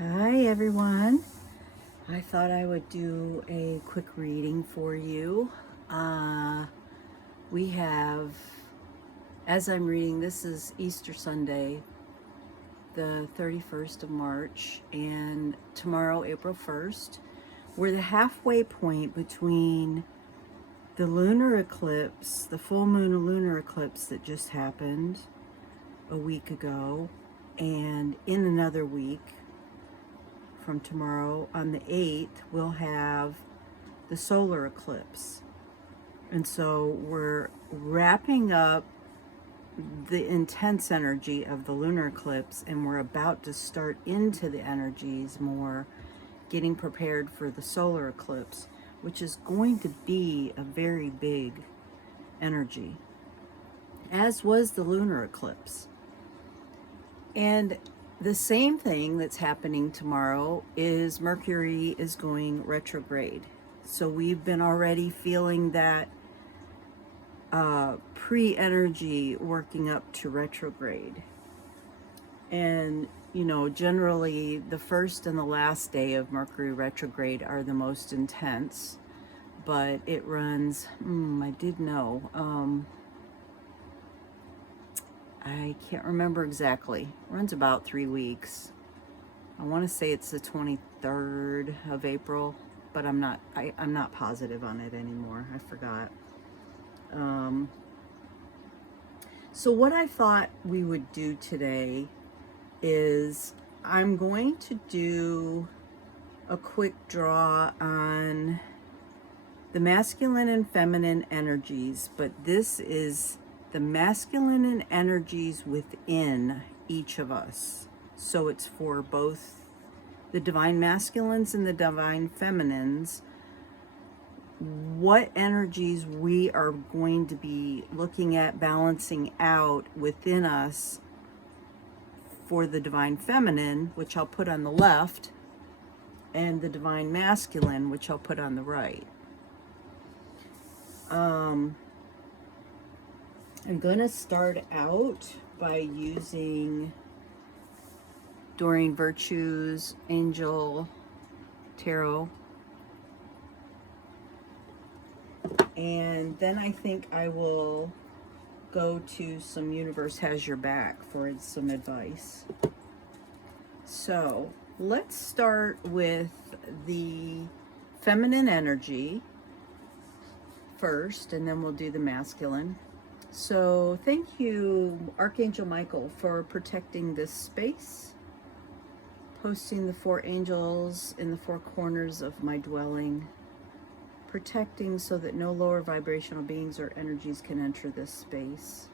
Hi everyone. I thought I would do a quick reading for you. We have, as I'm reading, this is Easter Sunday, the 31st of March, and tomorrow, April 1st. We're the halfway point between the lunar eclipse, the full moon lunar eclipse that just happened a week ago, and in another week, from tomorrow on the 8th, we'll have the solar eclipse. And so we're wrapping up the intense energy of the lunar eclipse, and we're about to start into the energies more, getting prepared for the solar eclipse, which is going to be a very big energy, as was the lunar eclipse. And the same thing that's happening tomorrow is Mercury is going retrograde. So we've been already feeling that pre-energy working up to retrograde. And, you know, generally the first and the last day of Mercury retrograde are the most intense, but it runs, I did know, I can't remember exactly. It runs about 3 weeks. I want to say it's the 23rd of April, but I'm not positive on it anymore. I forgot. So what I thought we would do today is I'm going to do a quick draw on the masculine and feminine energies, but this is the masculine and energies within each of us. So it's for both the divine masculines and the divine feminines, what energies we are going to be looking at balancing out within us for the divine feminine, which I'll put on the left, and the divine masculine, which I'll put on the right. I'm going to start out by using Doreen Virtue's Angel Tarot. And then I think I will go to some Universe Has Your Back for some advice. So let's start with the feminine energy first, and then we'll do the masculine. So thank you, Archangel Michael, for protecting this space, posting the 4 angels in the 4 corners of my dwelling, protecting so that no lower vibrational beings or energies can enter this space.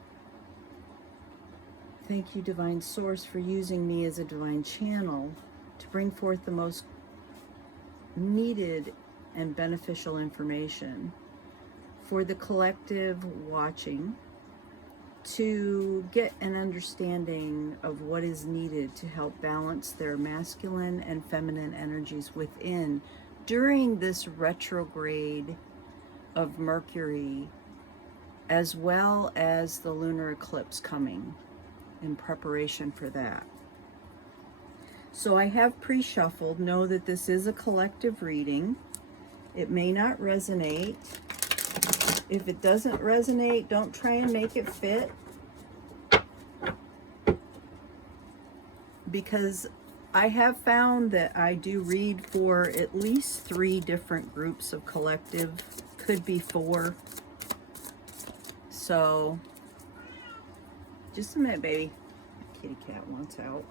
Thank you, Divine Source, for using me as a divine channel to bring forth the most needed and beneficial information for the collective watching, to get an understanding of what is needed to help balance their masculine and feminine energies within during this retrograde of Mercury, as well as the lunar eclipse coming, in preparation for that. So I have pre-shuffled. Know that this is a collective reading. It may not resonate. If it doesn't resonate, don't try and make it fit, because I have found that I do read for at least 3 different groups of collective, could be 4. So just a minute, baby. Kitty cat wants out.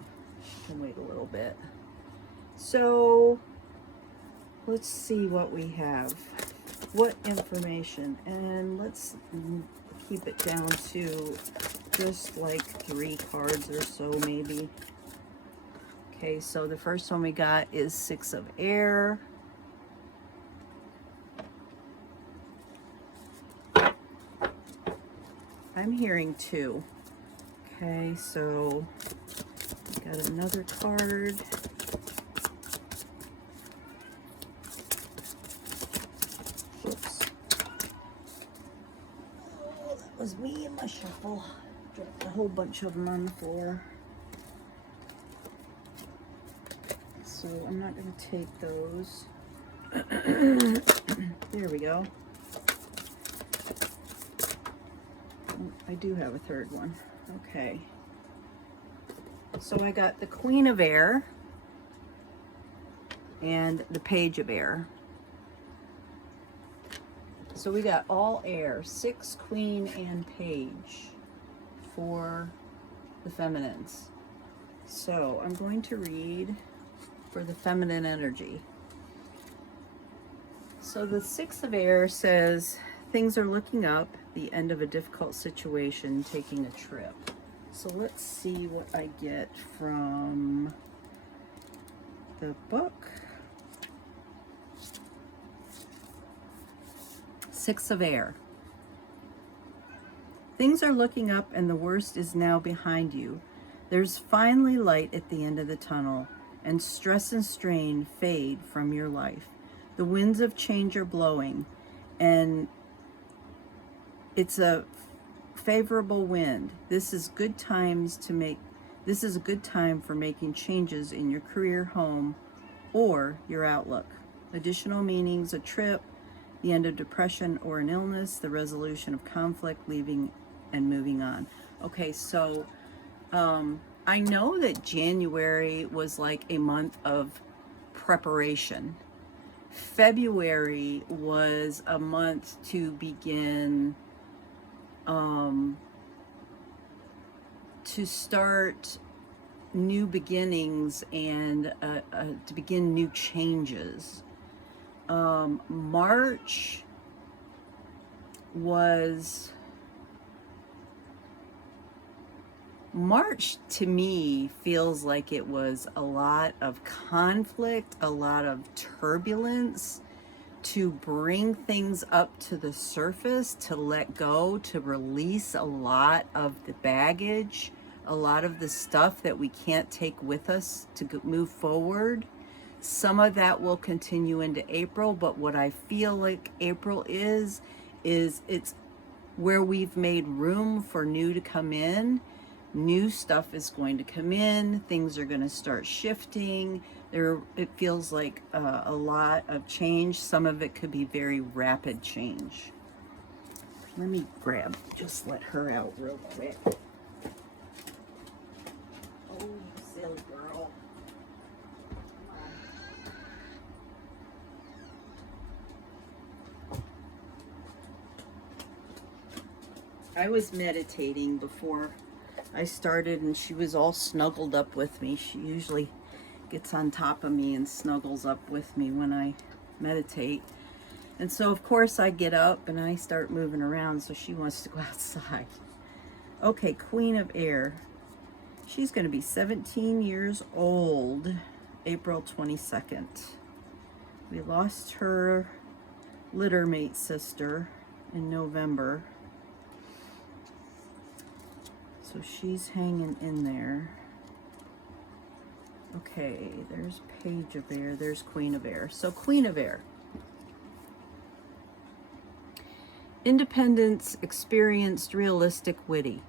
She can wait a little bit. So let's see what we have. What information? And let's keep it down to just like 3 cards or so, maybe. Okay, so the first one we got is 6 of air. I'm hearing 2. Okay, so got another card. Was me and my shuffle. Dropped a whole bunch of them on the floor. So I'm not going to take those. There we go. Oh, I do have a third one. Okay. So I got the Queen of Air and the Page of Air. So we got all air, 6, Queen, and Page for the feminines. So I'm going to read for the feminine energy. So the 6 of Air says, things are looking up, the end of a difficult situation, taking a trip. So let's see what I get from the book. 6 of Air. Things are looking up and the worst is now behind you. There's finally light at the end of the tunnel, and stress and strain fade from your life. The winds of change are blowing, and it's a favorable wind. This is a good time for making changes in your career, home, or your outlook. Additional meanings: a trip, the end of depression or an illness, the resolution of conflict, leaving and moving on. Okay, so I know that January was like a month of preparation. February was a month to begin, to start new beginnings and to begin new changes. March to me feels like it was a lot of conflict, a lot of turbulence, to bring things up to the surface, to let go, to release a lot of the baggage, a lot of the stuff that we can't take with us to move forward. Some of that will continue into April, but what I feel like April is it's where we've made room for new to come in. New stuff is going to come in. Things are going to start shifting. It feels like a lot of change. Some of it could be very rapid change. Let me just let her out real quick. Oh, you silly girl. I was meditating before I started, and she was all snuggled up with me. She usually gets on top of me and snuggles up with me when I meditate. And so, of course, I get up and I start moving around, so she wants to go outside. Okay, Queen of Air. She's going to be 17 years old, April 22nd. We lost her litter mate sister in November. So she's hanging in there. Okay, there's Page of Air, there's Queen of Air. So Queen of Air. Independence, experienced, realistic, witty.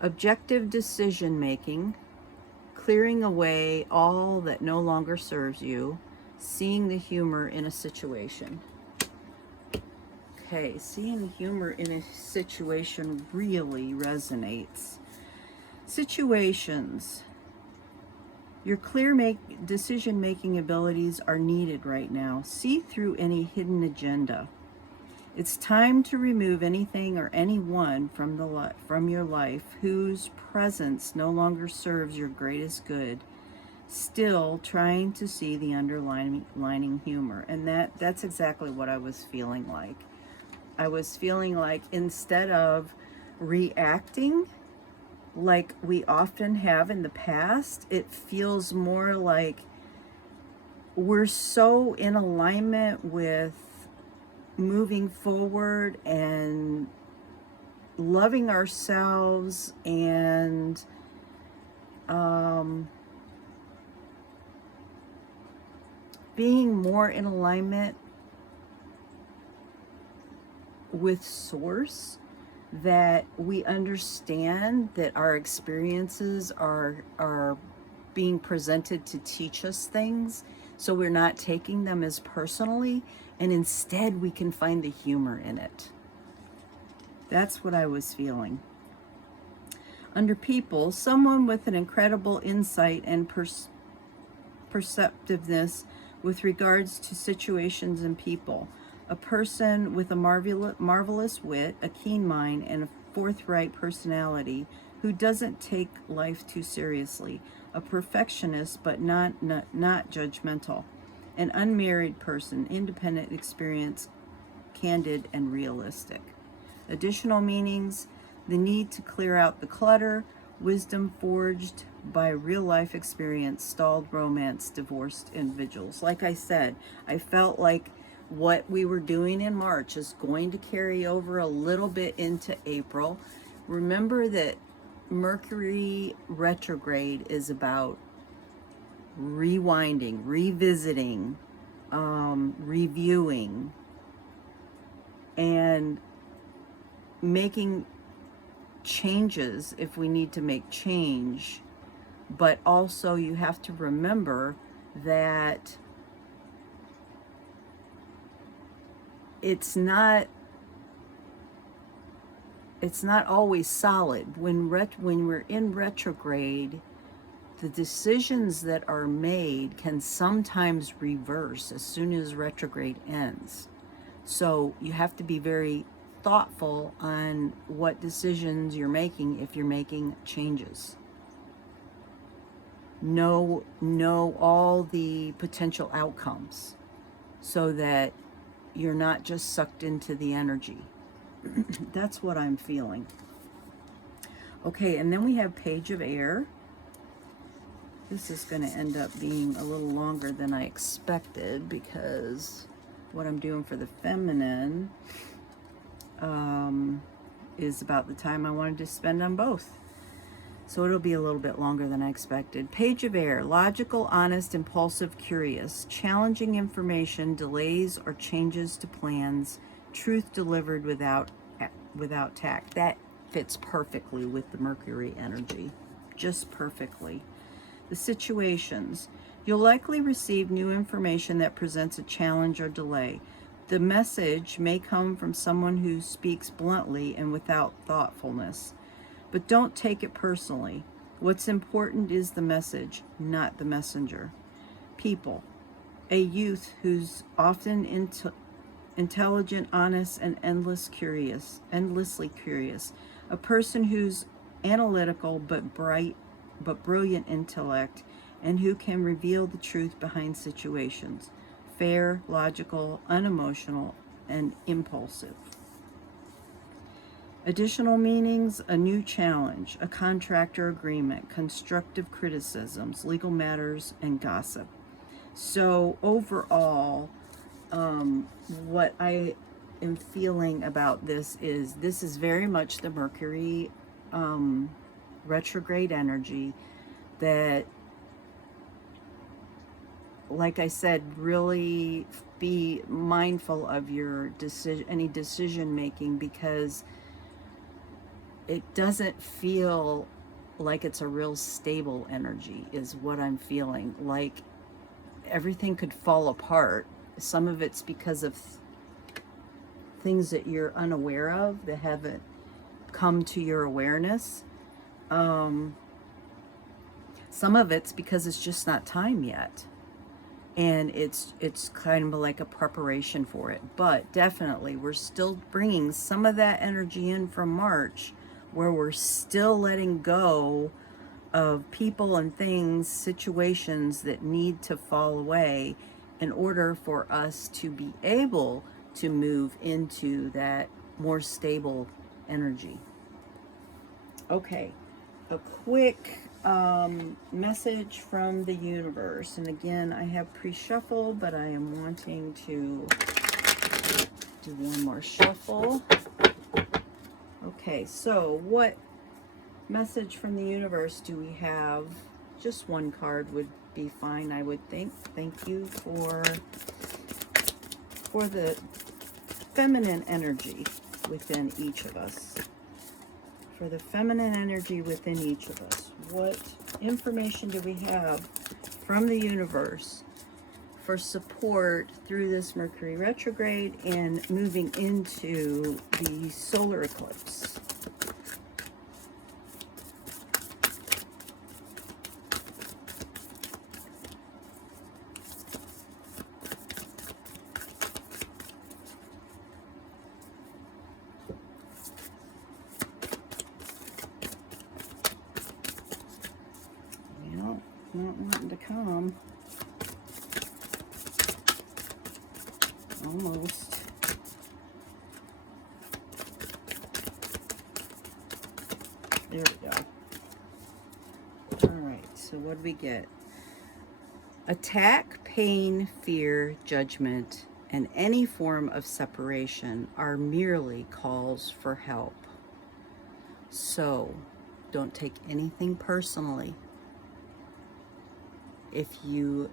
Objective decision making, clearing away all that no longer serves you, seeing the humor in a situation. Okay, seeing the humor in a situation really resonates. Situations. Your clear decision-making abilities are needed right now. See through any hidden agenda. It's time to remove anything or anyone from your life whose presence no longer serves your greatest good. Still trying to see the underlying humor. And that's exactly what I was feeling like. I was feeling like instead of reacting like we often have in the past, it feels more like we're so in alignment with moving forward and loving ourselves and being more in alignment with Source, that we understand that our experiences are being presented to teach us things, so we're not taking them as personally, and instead we can find the humor in it. That's what I was feeling. Under people, someone with an incredible insight and perceptiveness with regards to situations and people. A person with a marvelous wit, a keen mind, and a forthright personality who doesn't take life too seriously. A perfectionist, but not judgmental. An unmarried person, independent, experienced, candid, and realistic. Additional meanings: the need to clear out the clutter, wisdom forged by real-life experience, stalled romance, divorced individuals. Like I said, I felt like what we were doing in March is going to carry over a little bit into April. Remember that Mercury Retrograde is about rewinding, revisiting, reviewing, and making changes if we need to make change. But also you have to remember that it's not always solid. When we're in retrograde, the decisions that are made can sometimes reverse as soon as retrograde ends. So you have to be very thoughtful on what decisions you're making if you're making changes. Know all the potential outcomes so that you're not just sucked into the energy. That's what I'm feeling. Okay, and then we have Page of Air. This is going to end up being a little longer than I expected because what I'm doing for the feminine is about the time I wanted to spend on both. So it'll be a little bit longer than I expected. Page of Air: logical, honest, impulsive, curious, challenging information, delays or changes to plans, truth delivered without tact. That fits perfectly with the Mercury energy, just perfectly. The situations: you'll likely receive new information that presents a challenge or delay. The message may come from someone who speaks bluntly and without thoughtfulness. But don't take it personally. What's important is the message, not the messenger. People: a youth who's often intelligent, honest, and endlessly curious. A person who's analytical but brilliant intellect, and who can reveal the truth behind situations. Fair, logical, unemotional, and impulsive. Additional meanings: a new challenge, a contract or agreement, constructive criticisms, legal matters, and gossip. So overall, what I am feeling about this is very much the Mercury retrograde energy that, like I said, really be mindful of your any decision making, because it doesn't feel like it's a real stable energy, is what I'm feeling. Like everything could fall apart. Some of it's because of things that you're unaware of, that haven't come to your awareness. Some of it's because it's just not time yet. And it's kind of like a preparation for it. But definitely, we're still bringing some of that energy in from March, where we're still letting go of people and things, situations that need to fall away in order for us to be able to move into that more stable energy. Okay, a quick message from the universe. And again, I have pre-shuffle, but I am wanting to do one more shuffle. Okay, so what message from the universe do we have? Just one card would be fine, I would think. Thank you for the feminine energy within each of us. For the feminine energy within each of us. What information do we have from the universe for support through this Mercury retrograde and moving into the solar eclipse? Well, not wanting to come. Almost. There we go. Alright, so what do we get? Attack, pain, fear, judgment, and any form of separation are merely calls for help. So, don't take anything personally. If you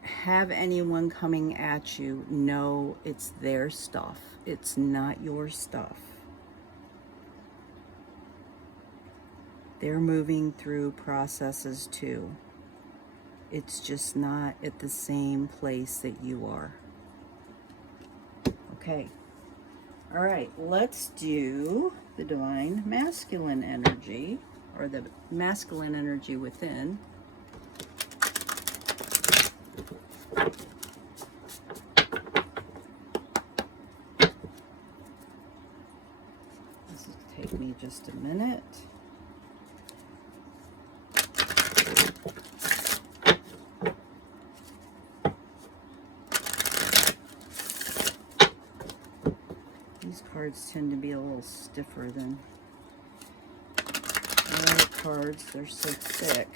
have anyone coming at you, know it's their stuff. It's not your stuff. They're moving through processes too. It's just not at the same place that you are. Okay. All right, let's do the divine masculine energy, or the masculine energy within. This will take me just a minute. These cards tend to be a little stiffer than other cards. They're so thick.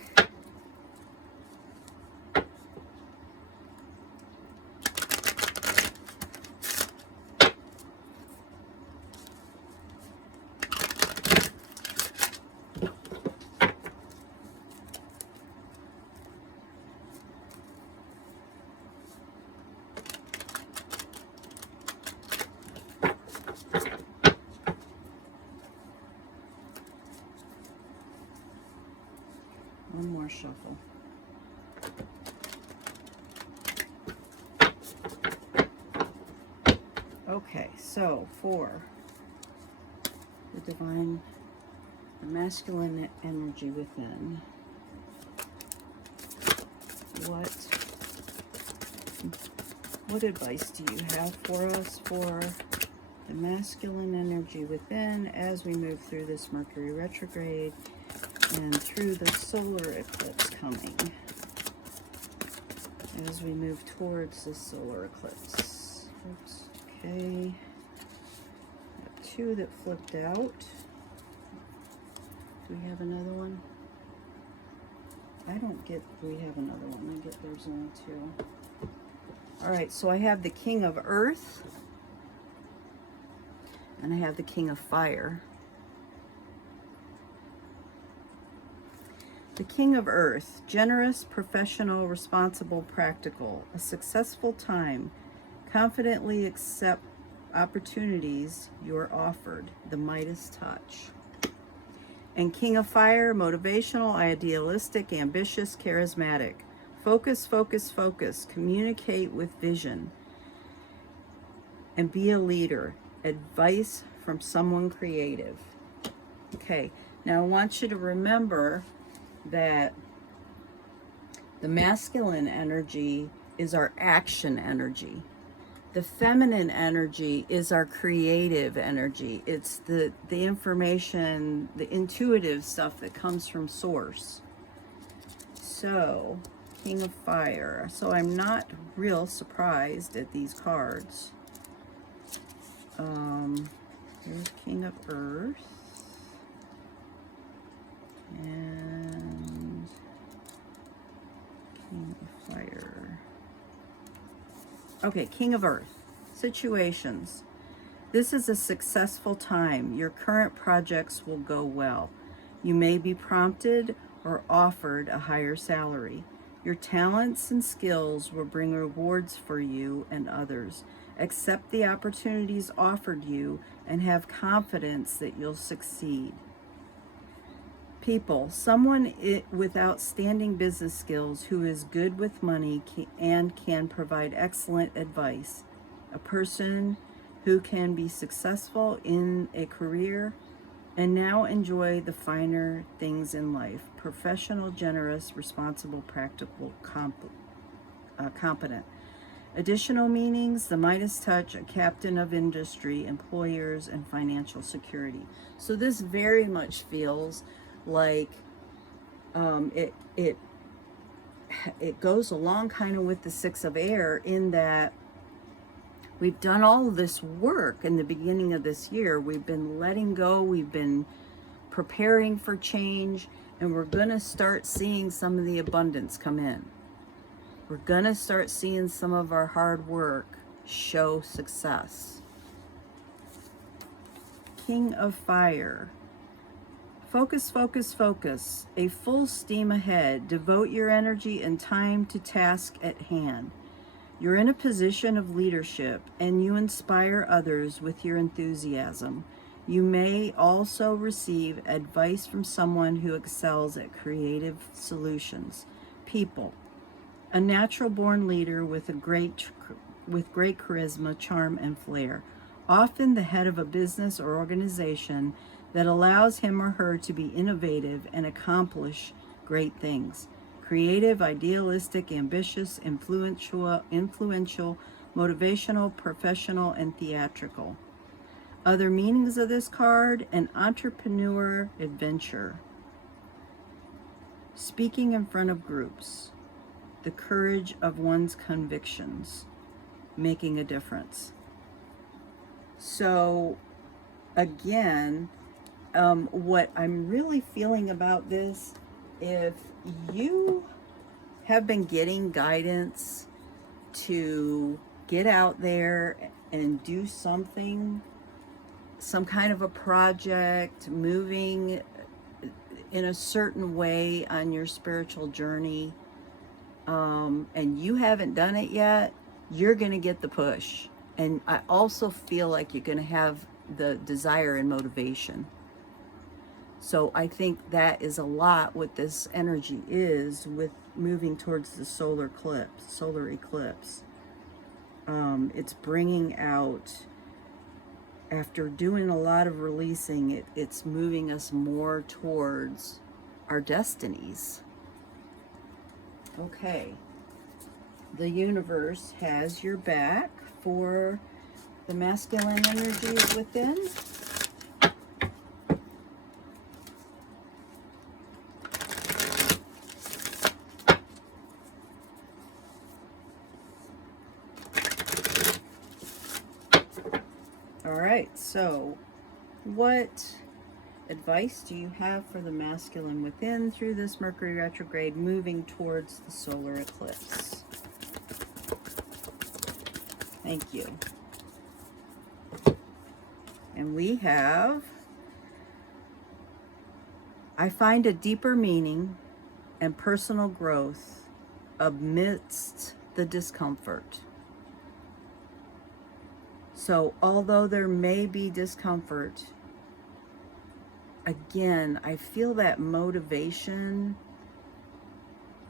One more shuffle. Okay, so for the masculine energy within, what advice do you have for us for the masculine energy within as we move through this Mercury retrograde and through the solar eclipse coming, as we move towards the solar eclipse? Oops, okay. Got two that flipped out. Do we have another one? I don't get, we have another one. I get there's only two. All right, so I have the King of Earth, and I have the King of Fire. The King of Earth, generous, professional, responsible, practical, a successful time, confidently accept opportunities you're offered, the Midas touch. And King of Fire, motivational, idealistic, ambitious, charismatic. Focus, focus, focus. Communicate with vision. And be a leader. Advice from someone creative. Okay, now I want you to remember that the masculine energy is our action energy. The feminine energy is our creative energy. It's the information, the intuitive stuff that comes from source. So, King of Fire. So I'm not real surprised at these cards. Here's King of Earth. And King of Fire. Okay, King of Earth. Situations. This is a successful time. Your current projects will go well. You may be prompted or offered a higher salary. Your talents and skills will bring rewards for you and others. Accept the opportunities offered you and have confidence that you'll succeed. People, someone with outstanding business skills who is good with money and can provide excellent advice. A person who can be successful in a career and now enjoy the finer things in life. Professional, generous, responsible, practical, competent. Additional meanings: the Midas touch, a captain of industry, employers, and financial security. So this very much feels like it goes along kind of with the Six of Air, in that we've done all of this work in the beginning of this year. We've been letting go, we've been preparing for change, and we're going to start seeing some of the abundance come in. We're going to start seeing some of our hard work show success. King of Fire. Focus, focus, focus. A full steam ahead. Devote your energy and time to task at hand. You're in a position of leadership and you inspire others with your enthusiasm. You may also receive advice from someone who excels at creative solutions. People. A natural born leader with great charisma, charm, and flair. Often the head of a business or organization that allows him or her to be innovative and accomplish great things. Creative, idealistic, ambitious, influential, motivational, professional, and theatrical. Other meanings of this card: an entrepreneur, adventure. Speaking in front of groups. The courage of one's convictions. Making a difference. So, again, what I'm really feeling about this, if you have been getting guidance to get out there and do something, some kind of a project, moving in a certain way on your spiritual journey, and you haven't done it yet, you're going to get the push. And I also feel like you're going to have the desire and motivation. So I think that is a lot what this energy is with moving towards the solar eclipse. It's bringing out, after doing a lot of releasing, it's moving us more towards our destinies. Okay. The universe has your back for the masculine energies within. All right, so what advice do you have for the masculine within through this Mercury retrograde moving towards the solar eclipse? Thank you. And we have, I find a deeper meaning and personal growth amidst the discomfort. So although there may be discomfort, again, I feel that motivation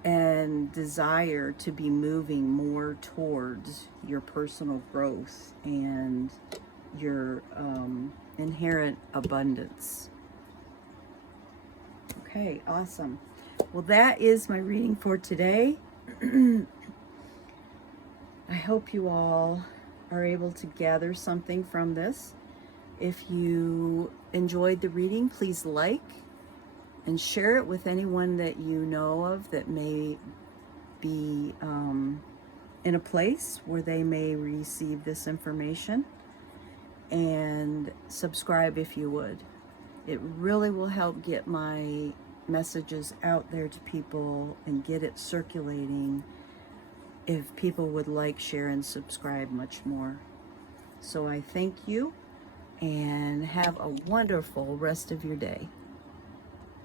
and desire to be moving more towards your personal growth and your inherent abundance. Okay, awesome. Well, that is my reading for today. I hope you all are able to gather something from this. If you enjoyed the reading, please like and share it with anyone that you know of that may be in a place where they may receive this information. And subscribe if you would. It really will help get my messages out there to people and get it circulating if people would like, share, and subscribe much more. So I thank you and have a wonderful rest of your day.